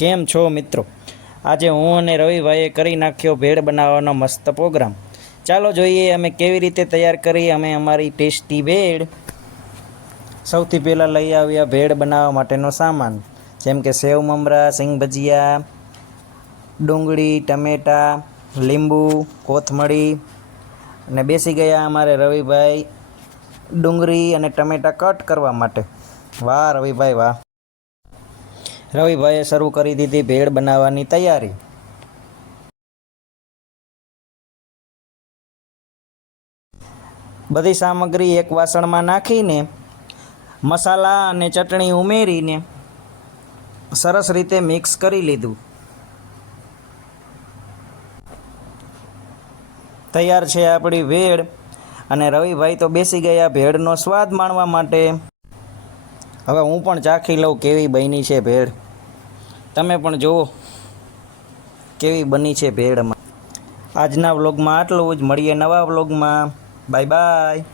કેમ છો મિત્રો? આજે હું અને રવિભાઈએ કરી નાખ્યો ભેળ બનાવવાનો મસ્ત પ્રોગ્રામ. ચાલો જોઈએ અમે કેવી રીતે તૈયાર કરી અમે અમારી ટેસ્ટી ભેળ. સૌથી પહેલાં લઈ આવ્યા ભેળ બનાવવા માટેનો સામાન, જેમ કે સેવ મમરા, સિંગ ભજીયા, ડુંગળી, ટમેટાં, લીંબુ, કોથમરી. અને બેસી ગયા અમારે રવિભાઈ ડુંગળી અને ટમેટાં કટ કરવા માટે. વાહ રવિભાઈ વાહ! રવિભાઈએ શરૂ કરી દીધી ભેળ બનાવવાની તૈયારી. બધી સામગ્રી એક વાસણમાં નાખીને મસાલા અને ચટણી ઉમેરીને સરસ રીતે મિક્સ કરી લીધું. તૈયાર છે આપણી ભેળ અને રવિભાઈ તો બેસી ગયા ભેળનો સ્વાદ માણવા માટે. હવે હું પણ ચાખી લઉં કેવી બની છે ભેળ. તમે પણ જુઓ કેવી બની છે ભેળમાં. આજના વ્લોગમાં આટલું જ. મળીએ નવા વ્લોગમાં. Bye bye.